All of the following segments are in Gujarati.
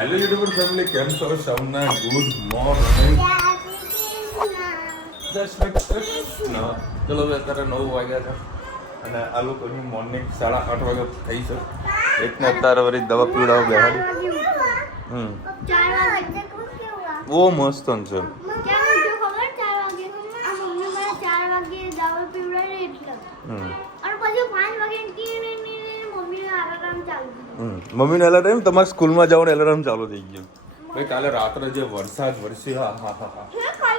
હેલો યુટ્યુબર ફેમિલી, કેમ છો? સૌના ગુડ મોર્નિંગ. જય શ્રી કૃષ્ણ. ચલો હવે અત્યારે 9 વાગ્યા છે અને આ લોકોની મોર્નિંગ 8:30 વાગે થઈ છે. એકને અત્યારે વળી દવા પીવડાવ બેહાડી. બહુ મસ્ત છે. મમ્મીને એલાર્મ, તમારા સ્કૂલમાં જવાનું એલાર્મ ચાલુ થઈ ગયું. ભાઈ કાલે રાત્રે જે વરસાદ વરસ્યો, હા,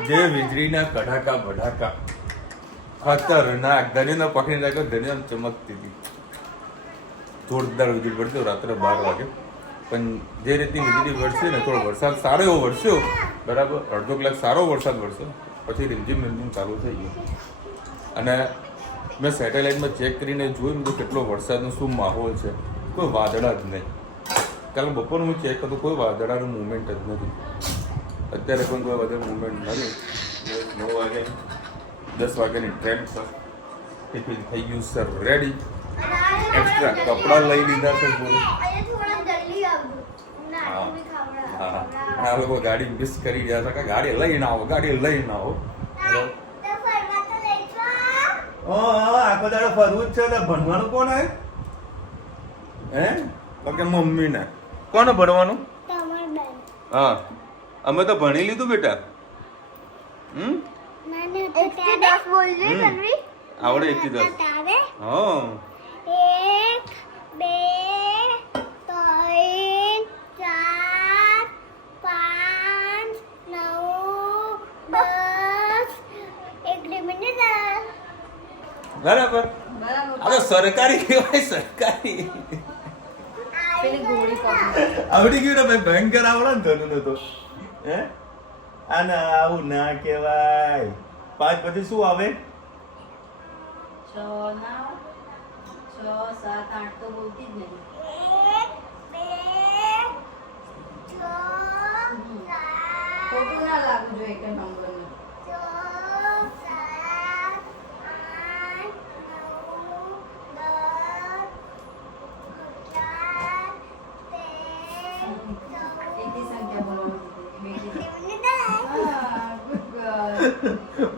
જે વીજળીના કડાકા ભડાકા, ખતરનાક. ધન્યને પકડી રાખ્યો, ધન્ય ચમકતી હતી. જોરદાર વીજળી પડતી રાત્રે 12 વાગે. પણ જે રીતની વીજળી વરસે ને, થોડો વરસાદ સારો એવો વરસ્યો, બરાબર અડધો કલાક સારો વરસાદ વરસ્યો, પછી રીમઝીમ ચાલુ થઈ ગયું. અને મેં સેટેલાઇટમાં ચેક કરીને જોયું તો કેટલો વરસાદનો શું માહોલ છે. કોઈ વાદળા જ નહીં. કાલે બપોર હું ચેક કરું, કોઈ વાદળાનું મુવમેન્ટ જ નથી. અત્યારે પણ કોઈ વાદળ મુવમેન્ટ નથી. 9 વાગે 10 વાગ્યાની ટ્રેન છે. ટિફિન થઈ ગયું સર રેડી. એક્સ્ટ્રા કપડાં લઈ લીધા છે. હા, આ લોકો ગાડી મિસ કરી રહ્યા છે કે ગાડી લઈને આવો, ગાડી લઈને આવો. આખો દાડો ફરવું જ છે. ભણવાનું કોણ હે? કે મમ્મી ને? કોને ભણવાનું? હા, અમે તો ભણી લીધું બેટા. આવડે 1 થી 10? હા. 1 2 બરાબર. આ તો સરકારી કહેવાય, સરકારી. આવડી ગયું ને ભાઈ, ભયંકર આવડે ને ધનુ તો. આના આવું ના કહેવાય. 5 પછી શું આવે? 6 7 8 તો બોલતી જ નહીં. 1 2 6 ખોટું ના લાગવું જોઈએ કે નંબર નું.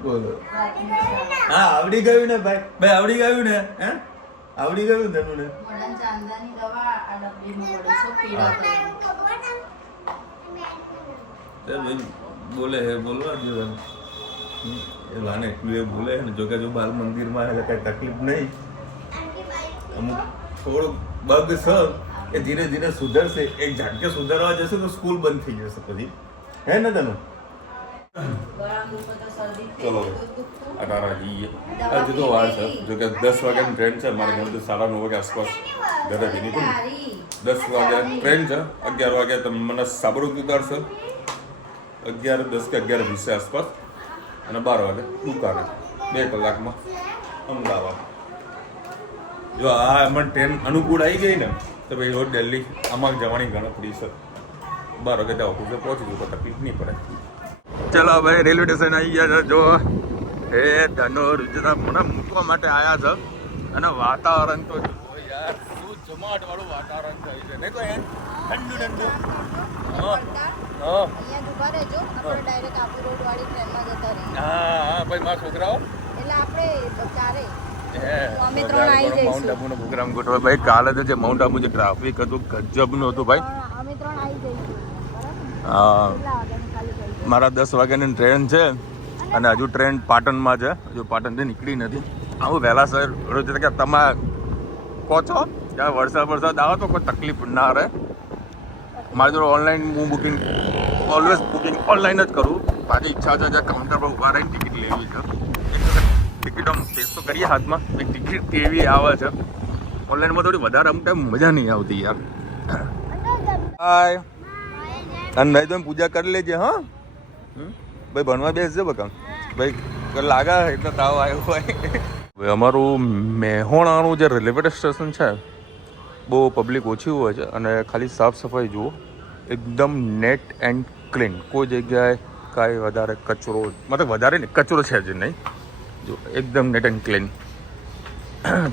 બોલો. હા, આવડી ગયું ને ભાઈ. ભાઈ આવડી ગયું ને? આવડી ગયું ધનુને? મોડન ચાંદાની દવા આ ડબ્બીમાં પડે છે, પીડા કરે. ભાઈ બોલે હે, બોલવા દો. એ વાને એટલું એ બોલે ને. જો કે જો બાલ મંદિરમાં હે કઈ તકલીફ નહીં. અમુક થોડું બગ છે એ ધીરે ધીરે સુધરશે. એક ઝાટકે સુધારવા જશે તો સ્કૂલ બંધ થઈ જશે પછી. હે ને તને? ચલો અટારા જઈએ. હજુ તો વાર છે. જો કે 10 વાગ્યાની ટ્રેન છે. મારે ઘરે 9:30 વાગે આસપાસ ઘરેથી નીકળું. 10 વાગ્યા ટ્રેન છે. 11 વાગ્યા તમે મને સાબરમતી ઉતારશે. 11:10 કે 11:20 આસપાસ. અને 12 વાગે દુકાને. 2 કલાકમાં અમદાવાદ. જો આ એમાં ટ્રેન અનુકૂળ આવી ગઈ ને તો ભાઈ રોજ દિલ્હી આમાં જવાની ગણતરી છે. 12 વાગે ત્યાં ઓફિસે પહોંચી જવું, તકલીફ નહીં પડે. ચલો ભાઈ, રેલવે સ્ટેશન આવી ગયા છે. જો એ ધનુર્જના મને મૂકવા માટે આવ્યા છે. અને વાતાવરણ તો જુઓ યાર, શું જમાટ વાળું વાતાવરણ થયું છે. નહીં તો યાર ઠંડુ ઠંડુ. હા ભાઈ, મારા છોકરાઓ માઉન્ટ આબુનો પ્રોગ્રામ ગોઠવે. ભાઈ કાલે તો જે માઉન્ટ આબુ જે ટ્રાફિક હતું ગજબનું હતું ભાઈ. હા, મારા 10 વાગ્યાની ટ્રેન છે અને હજુ ટ્રેન પાટણમાં છે. હજુ પાટણથી નીકળી નથી. આવું વહેલા સર રોજ કે તમે કહો છો ત્યાં વરસાદ આવે તો કોઈ તકલીફ ના રહે. મારી જોડે ઓનલાઈન હું બુકિંગ ઓલવેઝ બુકિંગ ઓનલાઈન જ કરું. પાછી ઈચ્છા છે જ્યાં કાઉન્ટર પર ઉભા રહીને ટિકિટ લેવી છે. ટિકિટ આમ ટેસ્ટ તો કરીએ હાથમાં. એક ટિકિટ કેવી આવે છે. ઓનલાઈનમાં થોડી વધારે અમુક ટાઈમ મજા નહીં આવતી યાર. હાય. અને નહીં તો પૂજા કરી લેજે. હા ભાઈ, ભણવા બેસજે બકા. ભાઈ લાગે એટલે તાવ આવ્યો હોય. ભાઈ અમારું મેહોણાનું જે રેલવે સ્ટેશન છે બહુ પબ્લિક ઓછી હોય છે. અને ખાલી સાફ સફાઈ જુઓ, એકદમ નેટ એન્ડ ક્લીન. કોઈ જગ્યાએ કાંઈ વધારે કચરો, મતલબ વધારે નહીં, કચરો છે જ નહીં. જો એકદમ નેટ એન્ડ ક્લીન.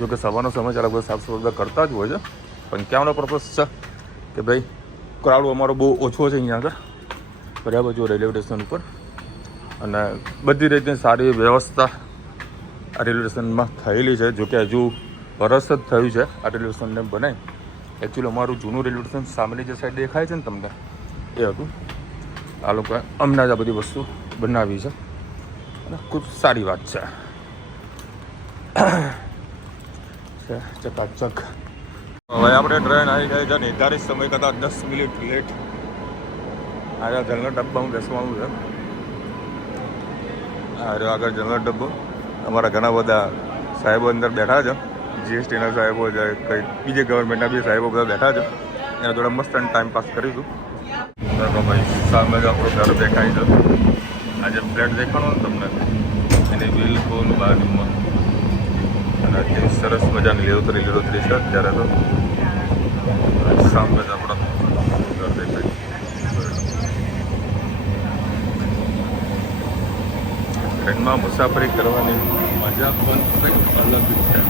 જો કે સવારનો સમય ચાલે બધા સાફ સફાઈ કરતા જ હોય છે. પણ કહેવાનો પર્પઝ છે કે ભાઈ ક્રાઉડ અમારો બહુ ઓછો છે અહીંયા આગળ બરાબર જો રેલવે સ્ટેશન ઉપર. અને બધી રીતે સારી વ્યવસ્થા આ રેલવે સ્ટેશનમાં થયેલી છે. જોકે હજુ વરસ જ થયું છે આ રેલવે સ્ટેશનને બનાવી. એકચ્યુઅલી અમારું જૂનું રેલવે સ્ટેશન સામેની જે સાઈડ દેખાય છે ને તમને એ હતું. આ લોકોએ અમને જ આ બધી વસ્તુ બનાવી છે અને ખૂબ સારી વાત છે. ચકાચક. હવે આપણે ટ્રેન આવી ગઈ છે નિર્ધારિત સમય કરતાં 10 મિનિટ લેટ. આજે જનરલ ડબ્બામાં બેસવાનું છે. અરે આગળ જનરલ ડબ્બો. અમારા ઘણા બધા સાહેબો અંદર બેઠા છે. જીએસટીના સાહેબો છે, કંઈ બીજી ગવર્મેન્ટના બી સાહેબો બધા બેઠા છે. એના જોડે મસ્ત ટાઈમ પાસ કરીશું. બરાબર ભાઈ, સામે જ આપણું ઘર દેખાય છે. આજે ફ્લેટ દેખાણો ને તમને એની બિલકુલ બાજુમાં. અને અત્યારે સરસ મજાની લીલોતરી છે અત્યારે તો. સામે જ આપણો ઘર દેખાય. ટ્રેનમાં મુસાફરી કરવાની મજા પણ કંઈક અલગ છે.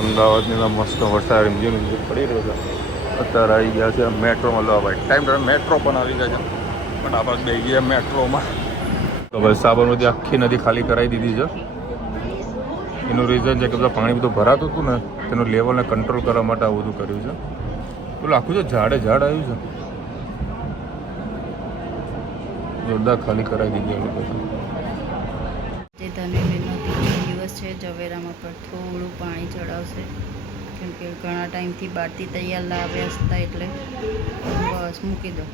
અમદાવાદની મસ્ત વરસાદ રીમઝીમ પડી રહ્યો છે. અત્યારે આવી ગયા છે મેટ્રોમાં. લો ભાઈ ટાઈમ ટાઈમ મેટ્રો પણ આવી ગયા છે. પણ આપણે બે ગયા મેટ્રોમાં. તો ભાઈ સાબરમતી આખી નદી ખાલી કરાવી દીધી છે. એનું રીઝન છે કે બધા પાણી બધું ભરાતું હતું ને તેનું લેવલને કંટ્રોલ કરવા માટે આ બધું કર્યું છે. પેલું આખું છે ઝાડ આવ્યું છે. જોરદાર ખાલી કરાવી દીધી એ લોકો. જે ધનવીરનો ત્રીજો દિવસ છે. ઝવેરામાં પણ થોડું પાણી ચડાવશે કેમ કે ઘણા ટાઈમથી બહારથી તૈયાર લાવ્યા હતા એટલે બસ મૂકી દો.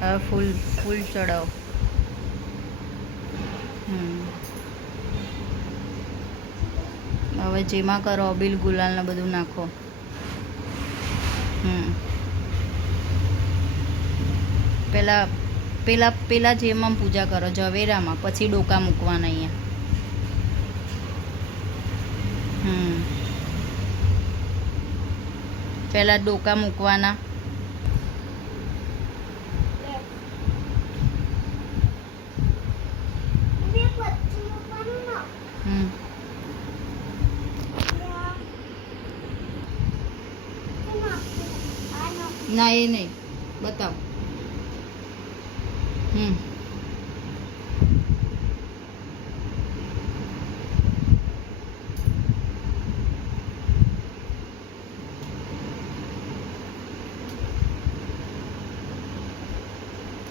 હવે ફૂલ ચડાવો. હવે જેમાં કરો અબીલ ગુલાલ ને બધું નાખો. પેલા જેમાં પૂજા કરો ઝવેરામાં, પછી ડોકા મૂકવાના અહીંયા. પેલા ડોકા મૂકવાના. ના એ નહીં બતાવો.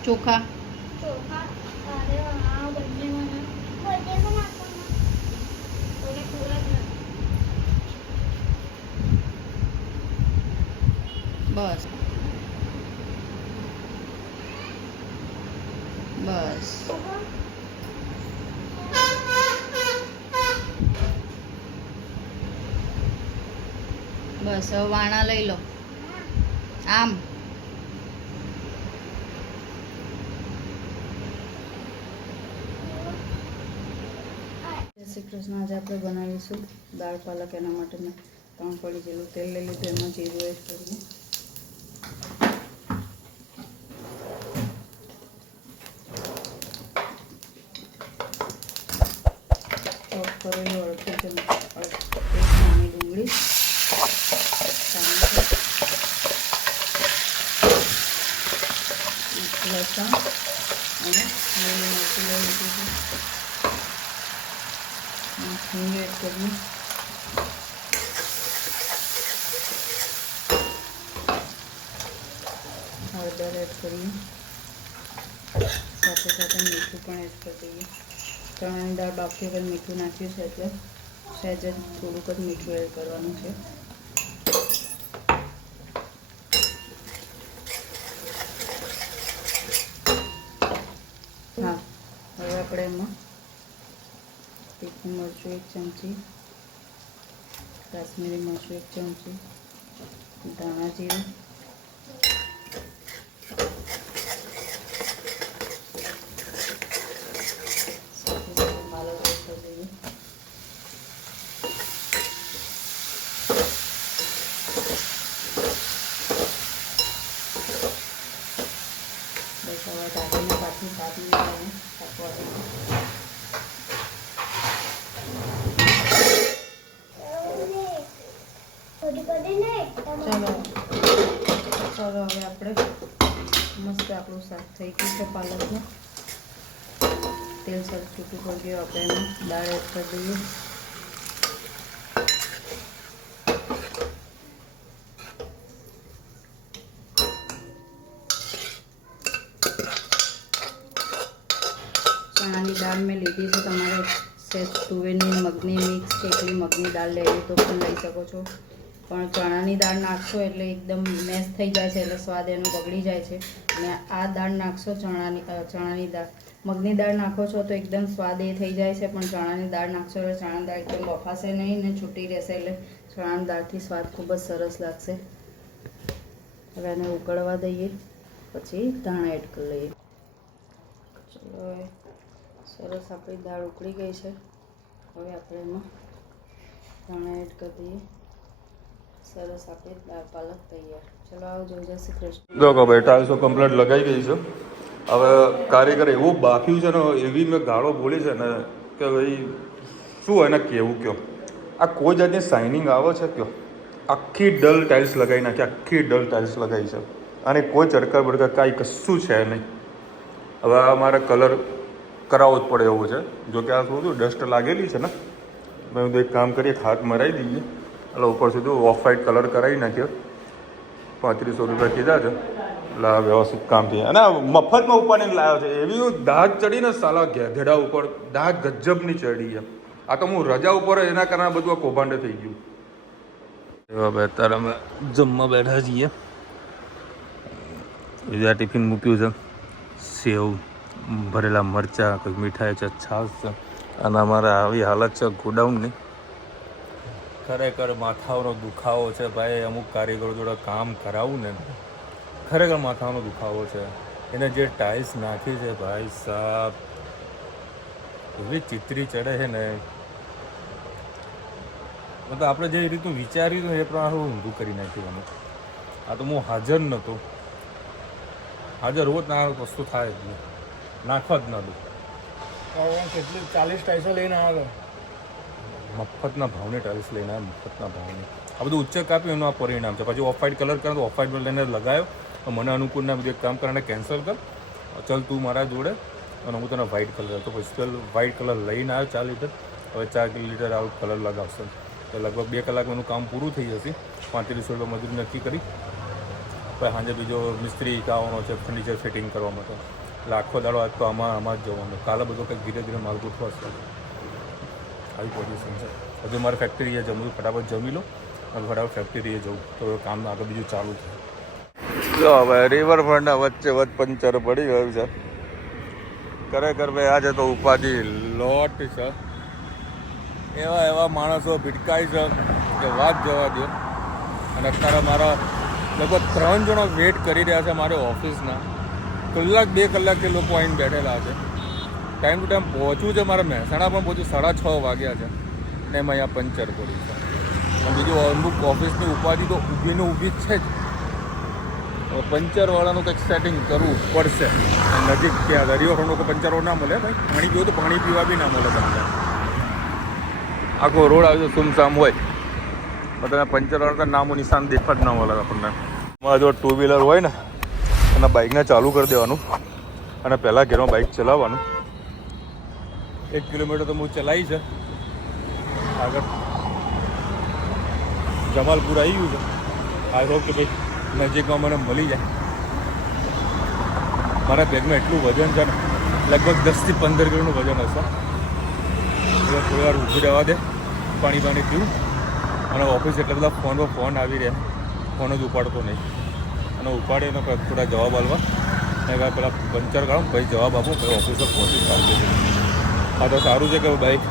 ચોખા બસ બસ. બસ હવે વાણા લઈ લો. આમ જય શ્રી કૃષ્ણ. આજે આપણે બનાવીશું દાળ પાલક. એના માટે મેં 3 પડી જેટલું તેલ લઈ લીધું. એમાં જીરું એડ કરીએ. ચોપ કરેલું અડધું નાની ડુંગળી, લસણ અને લીલું મરચું લઈ લીધું છે. હિંગ એડ કરીએ. હળદર એડ કરીએ. સાથે સાથે મીઠું પણ એડ કરી દઈએ. ચણાની દાળ બાફી વગર મીઠું નાખ્યું છે એટલે સહેજ થોડુંક જ મીઠું એડ કરવાનું છે. હા, હવે આપણે એમાં તીખું મરચું 1 ચમચી, કાશ્મીરી મરચું 1 ચમચી, ધાણા જીરું, બસ હવે ઢાંકીને પાછી 7 મિનિટ પાકવા દઈએ. ચલો ચાલો હવે આપણે મસ્ત આપણું શાક થઈ ગયું છે પાલકનું. તેલ સરસ છૂટું કરી ગયું, આપણે એમાં દાળ એડ કરી દઈએ. ચણાની દાળ મેં લીધી છે. તમારે સેજ તુવેરની મગની મિક્સ કે એકલી મગની દાળ લેવી તો પણ લઈ શકો છો, પણ ચણાની દાળ નાખશો એટલે એકદમ મેશ થઈ જાય છે, એટલે સ્વાદ એનો બગડી જાય છે. અને આ દાળ નાખશો ચણાની દાળ, મગની દાળ નાખો છો તો એકદમ સ્વાદ એ થઈ જાય છે, પણ ચણાની દાળ નાખશો એટલે ચણાની દાળ એકદમ બફાશે નહીં ને છૂટી રહેશે, એટલે ચણાની દાળથી સ્વાદ ખૂબ જ સરસ લાગશે. હવે એને ઉકળવા દઈએ, પછી ધાણા એડ કરી લઈએ. ચલો હવે સરસ આપણી દાળ ઉકળી ગઈ છે. હવે આપણે એમાં ધાણા એડ કરી દઈએ. સરસ આપણી દાળ પાલક તૈયાર. ચલો આવજો, જય શ્રી કૃષ્ણ. જો ભાઈ ટાઇલ્સો કમ્પ્લીટ લગાવી ગઈ છે. હવે કારીગર એવું બાકી છે ને, એવી મેં ગાળો બોલી છે ને કે ભાઈ શું એને કહેવું કયો. આ કોઈ જાતની શાઇનિંગ આવે છે કયો. આખી ડલ ટાઇલ્સ લગાવી નાખી, આખી ડલ ટાઇલ્સ લગાવી છે, અને કોઈ ચડકા બડકા કાંઈ કશું છે નહીં. હવે આ મારે કલર કરાવવો જ પડે એવું છે. જો કે આ શું થયું, ડસ્ટ લાગેલી છે ને, મેં એક કામ કરીએ, હાથ મરાવી દઈએ, એટલે ઉપર સુધી ઓફ વ્હાઇટ કલર કરાવી નાખ્યો. 3500 રૂપિયા કીધા છે, એટલે આ વ્યવસ્થિત કામ થઈ. અને મફતમાં ઉપાડીને લાવ્યો છે. એવી ડાઘ ચડીને સાલા ઘેડા ઉપર ડાઘ ગજબની ચડી છે. આ તો હું રજા ઉપર એના કારણે બધું આ કૌભાંડ થઈ ગયું. એવા અત્યારે અમે જમવા બેઠા છીએ. બીજા ટિફિન મૂક્યું છે, સેવ, ભરેલા મરચાં, કંઈક મીઠાઈ છે, છાશ છે. અને અમારે આવી હાલત છે ગોડાઉનની. ખરેખર માથાનો દુખાવો છે ભાઈ. અમુક કારીગરો જોડે કામ કરાવું ને, ખરેખર માથાનો દુખાવો છે. એને જે ટાઇલ્સ નાખી છે ભાઈ સાહેબ, એવી ચિત્રી ચડે છે ને, મતલબ આપણે જે રીતનું વિચાર્યું હતું એ પ્રમાણે ઊંધું કરી નાખ્યું. આ તો હું હાજર નહોતો. હાજર રોજ ના વસ્તુ થાય જ નહીં, નાખવા જ ન દઉં. કેટલી 40 ટાઈસો લઈને આવ્યો. મફતના ભાવની ટાઇલ્સ લઈને આવ્યા, મફતના ભાવની. આ બધું ઉચ્ચ કાપ્યું એનું આ પરિણામ છે. પછી ઓફ વ્હાઇટ કલર કરે તો ઓફ વ્હાઇટ લઈને લગાવ્યો, મને અનુકૂળના બધું એક કામ કરીને કેન્સલ કર, ચાલ તું મારા જોડે અને હું તને વ્હાઇટ કલર. તો પછી વ્હાઇટ કલર લઈને આવ્યો 4 લીટર. હવે 4 લીટર આવું કલર લગાવશે તો લગભગ 2 કલાકમાં એનું કામ પૂરું થઈ જશે. 3500 રૂપિયા મજૂરી નક્કી કરી. પછી સાંજે બીજો મિસ્ત્રી આવવાનો છે ફર્નિચર ફિટિંગ કરવા માટે, એટલે આખો દાડો આજ તો આમાં જ જવાનું. કાલે બધો કંઈક ધીરે ધીરે માલ ગોઠવાશે. આવી પોઝિશન છે. હજુ મારે ફેક્ટરીએ જમવું, ફટાફટ જમી લો અને ફટાફટ ફેક્ટરીએ જવું તો કામ આગળ બીજું ચાલુ થાય. જો હવે રિવરફ્રન્ટના વચ્ચે પંચર પડી ગયું છે. ખરેખર ભાઈ આજે તો ઉપાધિ લોટ છે. એવા માણસો ભીટકાય છે કે વાત જવા દો. અને અત્યારે મારા લગભગ 3 જણો વેઇટ કરી રહ્યા છે મારે ઓફિસના. કલાક 2 કલાકથી લોકો આવીને બેઠેલા છે. ટાઈમ ટુ ટાઈમ પહોંચવું છે. મારે મહેસાણા પણ પહોંચ્યું 6:30 વાગ્યા છે ને એમાં અહીંયા પંચર પડ્યું છે. બીજું અમુક ઓફિસની ઉપાધિ તો ઊભી જ છે જ. હવે પંચરવાળાનું કંઈક સેટિંગ કરવું પડશે. નજીક ત્યાં રિવરફ્રન્ટ લોકો પંચરવાળો ના મળે ભાઈ. પાણી પીવું તો પાણી પીવા બી ના મળે તમને. આખો રોડ આવ્યો સુમસામ હોય, તમે પંચરવાળા તો નામો નિશાન દેખવા જ ના મળે આપણને. તમારા જો 2 વ્હીલર હોય ને, અને બાઇકને ચાલુ કરી દેવાનું અને પહેલાં ઘેરમાં બાઇક ચલાવવાનું. 1 કિલોમીટર તો હું ચલાવી છે. આગળ જમાલપુર આવી ગયું છે. આઈ હોપ કે ભાઈ નજીકમાં મને મળી જાય. મારા બેગમાં એટલું વજન છે ને, લગભગ 10 થી 15 કિલોનું વજન હશે. એટલે થોડી વાર ઊભી રહેવા દે, પાણી પીવું. અને ઓફિસ એટલે બધા ફોન આવી રહ્યા, ફોન જ ઉપાડતો નહીં. અને ઉપાડીને થોડા જવાબ આપવા, મેં પેલા પંચર કાઢું પછી જવાબ આપો, પછી ઓફિસે પહોંચી શાંતિ. આ તો સારું છે કે બાઇક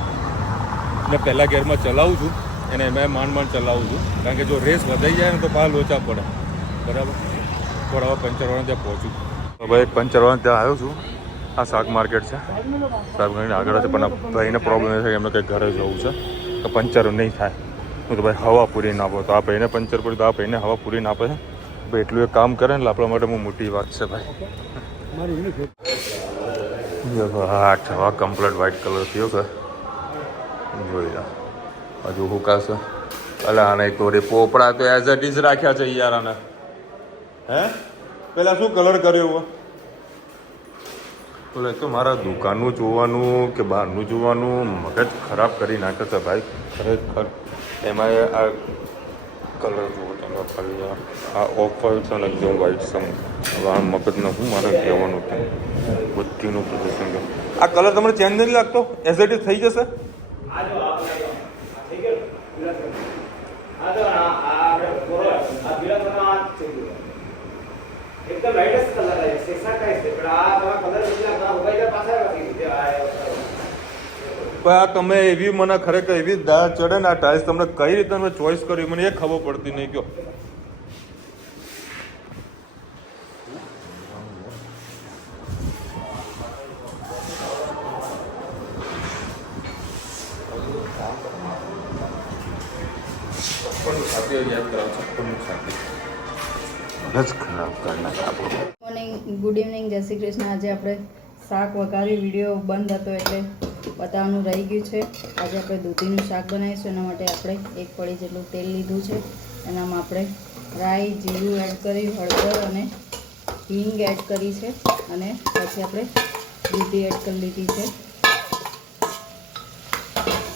મેં પહેલાં ગેરમાં ચલાવું છું, એને મેં માંડ ચલાવું છું. કારણ કે જો રેસ વધાઈ જાય ને તો પાછા લોચા પડે. બરાબર. થોડા હવે પંચરવાળા ત્યાં પહોંચું. ભાઈ પંચરવાળા ત્યાં આવ્યો છું. આ શાક માર્કેટ છે, શાક માર્કેટ આગળ છે. પણ ભાઈને પ્રોબ્લેમ એ છે કે એમને કંઈક ઘરે જવું છે તો પંચર નહીં થાય. હું તો ભાઈ હવા પૂરી ના આપો, તો આ ભાઈને પંચર પડ્યું તો આ ભાઈને હવા પૂરી ના આપે છે. ભાઈ એટલું એ કામ કરે ને એટલે આપણા માટે બહુ મોટી વાત છે ભાઈ. હા હવા કમ્પ્લીટ વ્હાઇટ કલર થયો કે જોઈ લો. હજુ હુકાશે. એટલે આને તો પોપડા તો એઝ ઇટ ઇઝ રાખ્યા છે યાર. આને હે પેલા શું કલર કર્યો બોલે તો મારા દુકાનનું જોવાનું કે બહારનું જોવાનું મગજ ખરાબ કરી નાખે છે ભાઈ ખરેખર. એમાં આ કલર જુઓ તમે ખાલી આ ઓફ વ્હાઇટ છે ને એકદમ વ્હાઇટ છે. હવે આ મગજને શું મારે કહેવાનું ત્યાં બધીનું પ્રદર્શન. આ કલર તમને ચેન્જ નથી લાગતો? એઝ ઇટ ઇઝ થઈ જશે? एकदम लाइटेस्ट कलर है सेक्सा का इससे पर आ थोड़ा कलर निकला थोड़ा होगा इधर पासा પણ આ તમે એવી મને ખરેખર એવી દાળ ચડે ને આ ટાઇલ્સ તમને કઈ રીતે તમે ચોઈસ કરી મને એ ખબર પડતી નહીં કયો. મોર્નિંગ, ગુડ ઇવનિંગ, જય શ્રી કૃષ્ણ. આજે આપણે શાક વઘારી વિડીયો બંધ હતો એટલે બતાવવાનું રહી ગયું છે. આજે આપણે દૂધીનું શાક બનાવીશું. એના માટે આપણે 1 પડી જેટલું તેલ લીધું છે. એનામાં આપણે રાઈ, જીરું એડ કરી, હળદર અને હિંગ એડ કરી છે અને પછી આપણે દૂધી એડ કરી લીધી છે.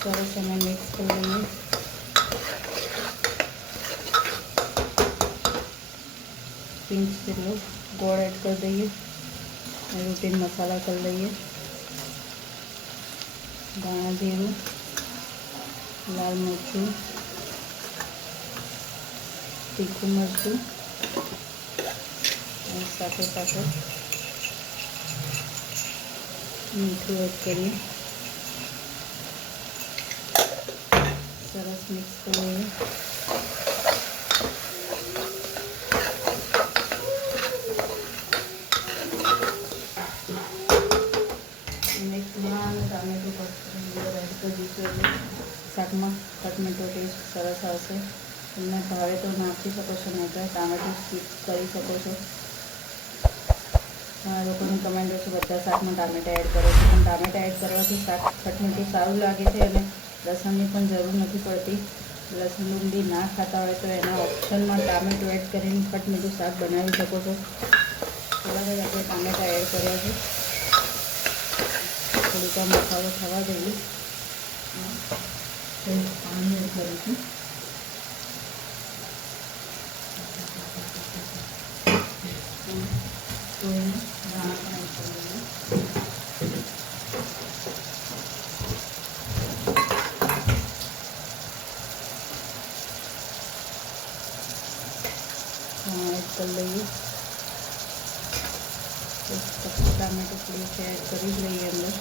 સરસ અમે મિક્સ કરી લઈએ. પિંચ જેટલો ગોળ એડ કરી દઈએ. રૂટીન મસાલા કરી લઈએ. ધાણા જીરું, લાલ મરચું, તીખું મરચું અને સાથે સાથે મીઠું એડ કરીએ. સરસ મિક્સ કરી લઈએ. મિક્સમાં ટામેટું એડ કરી દઈશું એટલે શાકમાં ટમેટો ટેસ્ટ સરસ આવશે. તમને ભાવે તો નાખી શકો છો, નહીં તો ટામેટું સ્કીપ કરી શકો છો. ઘણા લોકોની કમેન્ટ છે બધા શાકમાં ટામેટા એડ કરો છો, પણ ટામેટા એડ કરવાથી શાક ખટમીઠું સારું લાગે છે અને લસણની પણ જરૂર નથી પડતી. લસણ ડુંગળી ના ખાતા હોય તો એના ઓપ્શનમાં ટામેટું એડ કરીને ખટમીઠું શાક બનાવી શકો છો. થોડાક જ આપણે ટામેટા એડ કર્યા છે. થોડીક આ મસાલો થવા દઈએ. પાણી એડ કરીશું. એડ કરી લઈએ. ટામેટો થોડી છે એડ કરી જ લઈએ અંદર.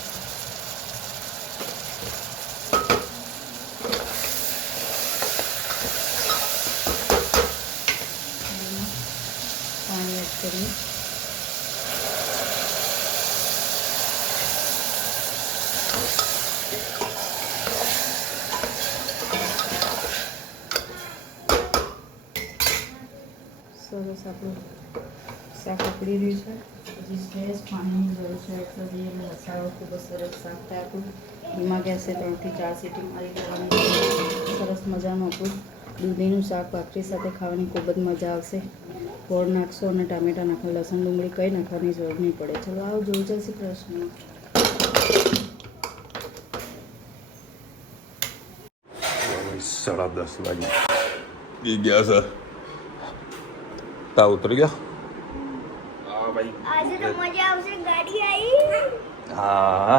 પાણી એડ કરીએ. સરસ આપણું શાક ઉકળી રહ્યું છે. હજી સ્ટેજ પાણીની જરૂર છે એટલે દઈએ એટલે મસાલો ખૂબ જ સરસ શાક થાય. આપણું ધીમા ગેસે 3 થી 4 સીટી મારી દેવાની. સરસ મજાનું આપણું દૂધીનું શાક ભાખરી સાથે ખાવાની ખૂબ જ મજા આવશે. ગોળ નાખશો અને ટામેટા નાખો, લસણ ડુંગળી કંઈ નાખવાની જરૂર નહીં પડે. ચલો આવજો, જય શ્રી કૃષ્ણ. 10:30 વાગે ગયા સર. તા ઉતરી ગયા? હા ભાઈ, આજે તો મજા આવશે. ગાડી આવી. હા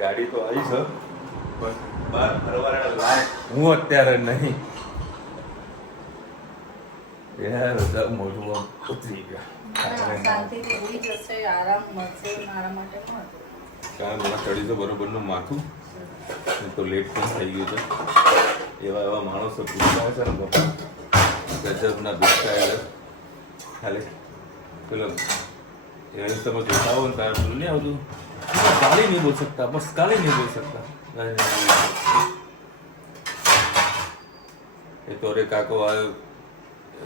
ગાડી તો આવી છે પણ બહાર ફરવાના લાયક હું અત્યારે નહીં યાર. બધા મોઢું આમ ઉતરી ગયા. શાંતિથી હોઈ જશે, આરામ મળશે. મારા માટે પણ કારણ મને ચડી તો બરોબરનું માથું તો લેટ પણ થઈ ગયું છે. એવા એવા માણસો પૂછતા છે ને બાપા, ગજબના દુખાયેલા. ખાલી પેલો એને તમે જોતા હો ને તારે પેલું નહીં આવતું, કાલી નહીં બોલ શકતા, બસ કાલી નહીં બોલ શકતા. એ તો રે કાકો આવ્યો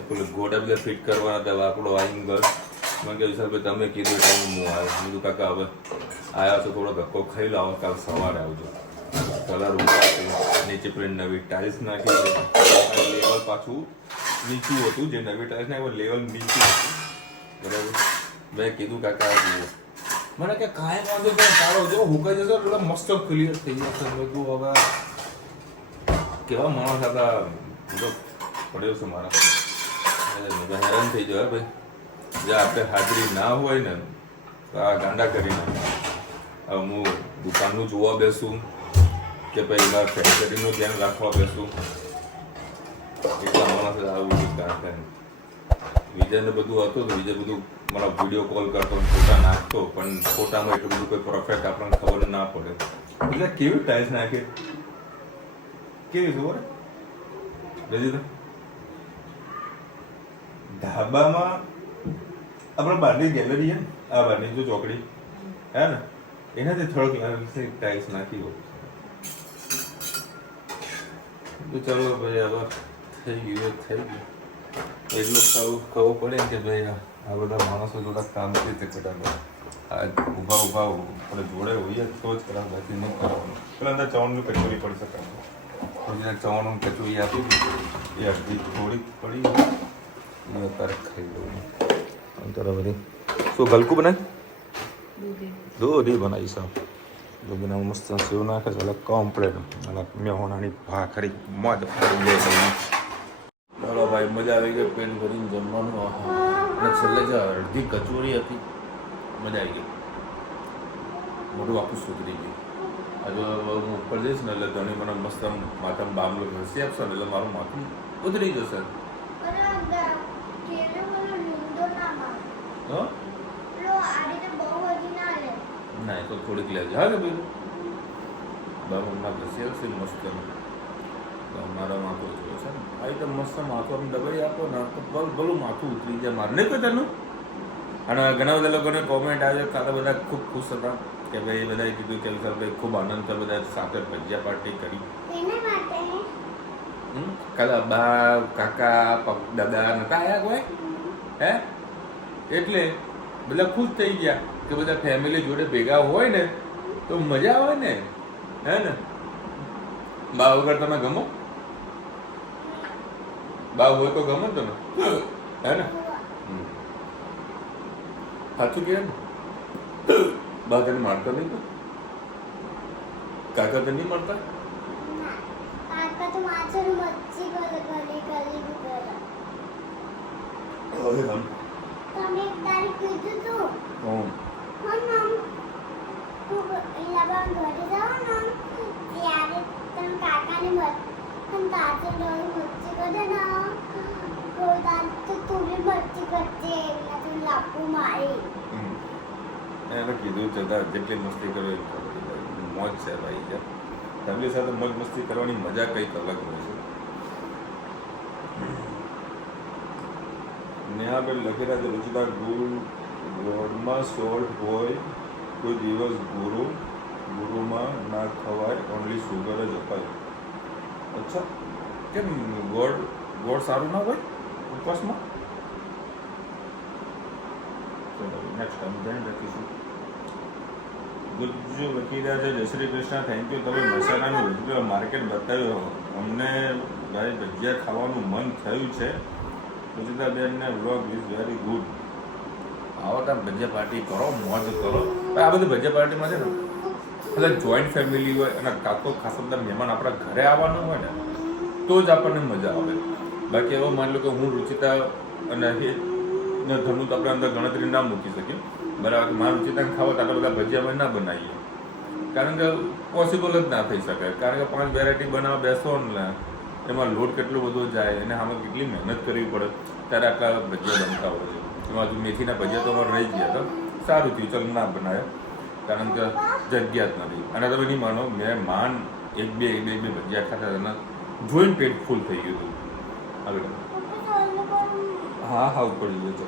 પેલું ઘોડા બધા ફિટ કરવાના હતા. વાકડો આવીને ગયો. મેં કહ્યું સાહેબ તમે કીધું ટાઈમ હું આવ્યો. કીધું કાકા હવે આવ્યા તો થોડો ધક્કો ખાઈ લો, કાલ સવારે આવજો. કલર ઉપાડશે, નીચે પેલી નવી ટાઇલ્સ નાખી લેવલ પાછું નીચું હતું, જે નવી ટાઈલ્સ ને લેવલ નીચું હતું, બરાબર. મેં કીધું કાકા જુઓ, મને કે કાંઈ વાંધો તો સારો જો હુકાઈ જશે એટલે મસ્ત ક્લિયર થઈ જશે. મેં કીધું હવે કેવા માણસ હતા જો પડ્યો છે મારા, હેરાન થઈ જાય ભાઈ. જે આપણે હાજરી ના હોય ને તો આ ગાંડા કરીને હું દુકાનનું જોવા બેસું કે પહેલાં ફેક્ટરીનું ધ્યાન રાખવા બેસું, એટલા માણસ આવું બધું કાંઈ. વિજયને બધું હતું તો વિજય બધું મારા વિડીયો કોલ કરતો, ફોટા નાખતો, પણ ફોટામાં એટલું બધું કોઈ પરફેક્ટ આપણને ખબર ના પડે. એટલે કેવી ટાઈલ્સ નાખે, કેવી ખબર બીજી તો ધાબામાં આપણે બહારની ગેલેરી હે, આ બહારની જો ચોકડી હે ને, એનાથી થોડોક ટાઈલ્સ નાખી હોય તો ચાલો ભાઈ. હવે થઈ ગયું એટલું કહવું પડે કે ભાઈ આ બધા માણસો જોડા કામ કરી રીતે કરાવે. આ ઊભા આપણે જોડે હોઈએ તો જ કરાવ, બાકી નહીં કરાવવાનું. પેલા અંદર ચવાણું કચોરી પડી શકાય, થોડી ચવાણું કચોરી આપી એ અડધી થોડીક પડી એ અત્યારે ખાઈ લઉં. અંતર બધી શું ગલકું બનાવી દૂધી બનાવી સાહેબ, દૂધીના મસ્ત સેવ નાખે છે એટલે કમ્પ્લેટ અને મેહોણાની ભાખરી મજ પડી જાય. ચાલો ભાઈ, મજા આવી ગઈ, પેટ ભરીને જમવાનું. અને છેલ્લે જે અડધી કચોરી હતી, મજા આવી ગઈ, મોટું આખું સુધરી ગયું. આજે હું ઉપર જઈશ ને એટલે ધણી મને મસ્ત માથામાં બામલો ઘસી આપશે ને એટલે મારું માથું ઉતરી જશે. ના એ તો થોડીક લેજે હા કે બીજું બામુના ઘસી આવશે મસ્ત. મારા માથું ઉતર્યો છે ને આ રીતે મસ્ત માથું દબાઈ આપો ને તો ભલું માથું ઉતરી જાય મારે નહીં કોઈ તેનું. અને ઘણા બધા લોકોને કોમેન્ટ આવે, કાલે બધા ખૂબ ખુશ હતા કે ભાઈ બધાએ કીધું કે ભાઈ ખૂબ આનંદ થયો, બધા સાથે ભજીયા પાર્ટી કરી. કાલે બા કાકા દાદા નતા આવ્યા કોઈ હે, એટલે બધા ખુશ થઈ ગયા કે બધા ફેમિલી જોડે ભેગા હોય ને તો મજા આવે ને, હે ને. બા વગર તમે ગમો, બા હોય તો ગમે તમે, હે ને. સાચું કે બા તને મારતા નહીં, તો કાકા તને નહીં મારતા? એને કીધું જતા જેટલી મસ્તી કરો મોજ છે ભાઈ. ફેમિલી સાથે મોજ મસ્તી કરવાની મજા કંઈક અલગ હોય છે. નેહાબેન લખેલા છે રુચિતા ગોળમાં સોલ્ટ હોય કોઈ દિવસ ગુરુમાં ના ખવાય, ઓનલી સુગર જ અપાય. અચ્છા, કેમ ગોળ સારું ના હોય ઉપવાસમાં? નેક્સ્ટ ટાઈમ ધ્યાન રાખીશું. ગુજ્જુ વકીલા છે જય શ્રી કૃષ્ણ, થેન્ક યુ. તમે મસાલાનું વેજીટેબલ માર્કેટ બતાવ્યો, અમને ભાઈ ભજીયા ખાવાનું મન થયું છે. સુચિતાબેનને વ્લોગ ઇઝ વેરી ગુડ. આવો તમે ભજીયા પાર્ટી કરો, મોજ કરો. આ બધી ભજીયા પાર્ટીમાં છે ને એટલે જોઈન્ટ ફેમિલી હોય અને કાકો ખાસ બધા મહેમાન આપણા ઘરે આવવાનું હોય ને તો જ આપણને મજા આવે. બાકી એવો માની લો કે હું રુચિતા અને ને ધનું તો આપણે અંદર ગણતરી ના મૂકી શકીએ, બરાબર. મારા રુચિતાને ખાવા તો આટલા બધા ભજીયા ના બનાવીએ, કારણ કે પોસિબલ જ ના થઈ શકે. કારણ કે 5 વેરાયટી બનાવવા બેસો ને એમાં લોટ કેટલો બધો જાય, એને આમાં કેટલી મહેનત કરવી પડે, ત્યારે આટલા ભજીયા બનતા હોય છે. એમાં હજુ મેથીના ભજીયા તો અમારે રહી ગયા તો સારું થયું, ચાલ ના બનાવે, કારણ કે જગ્યા જ નથી. અને તમે નહીં માનો, મેં એક બે ભજીયા ખાતા એના જોઈને પેટ ફૂલ થઈ ગયું હતું. આગળ હા ઉપર જઈએ છે.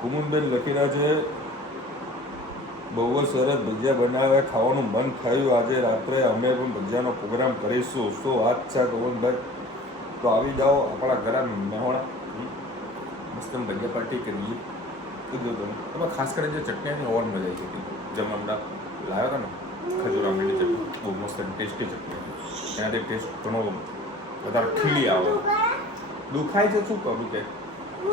કુમુદબેન લખી રહ્યા છે બહુ જ સરસ ભજીયા બનાવ્યા, ખાવાનું મન થયું. આજે રાત્રે અમે પણ ભજીયાનો પ્રોગ્રામ કરીશું. શું વાત છે કુમુદભાઈ? તો આવી જાઓ આપણા ઘરે મેહોણા, મસ્ત ભજીયા પાર્ટી કરીએ. કીધું તમે એમાં ખાસ કરીને જે ચટણીની ઓર મજા આવી હતી. જેમ હમણાં લાવ્યા હતા ને ખજૂર આંબલીની ચટણી, બહુ મસ્ત ટેસ્ટી ચટણી હતી. એનાથી ટેસ્ટ ઘણો વધારે ખીલી આવે. દુખાય છે શું કરું કે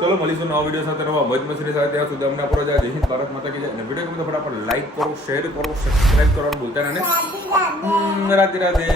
ચલો મળીશું નવા વિડીયો સાથે નવા મજ મસ્તી સાથે. ત્યાં સુધી અમને આપણો જય હિન્દ ભારત માતા કી જય. અને વિડીયો ગમે તો ફટાફટ લાઈક કરો, શેર કરો, સબસ્ક્રાઇબ કરવાનું ભૂલતા નહીં. રાધે રાધે.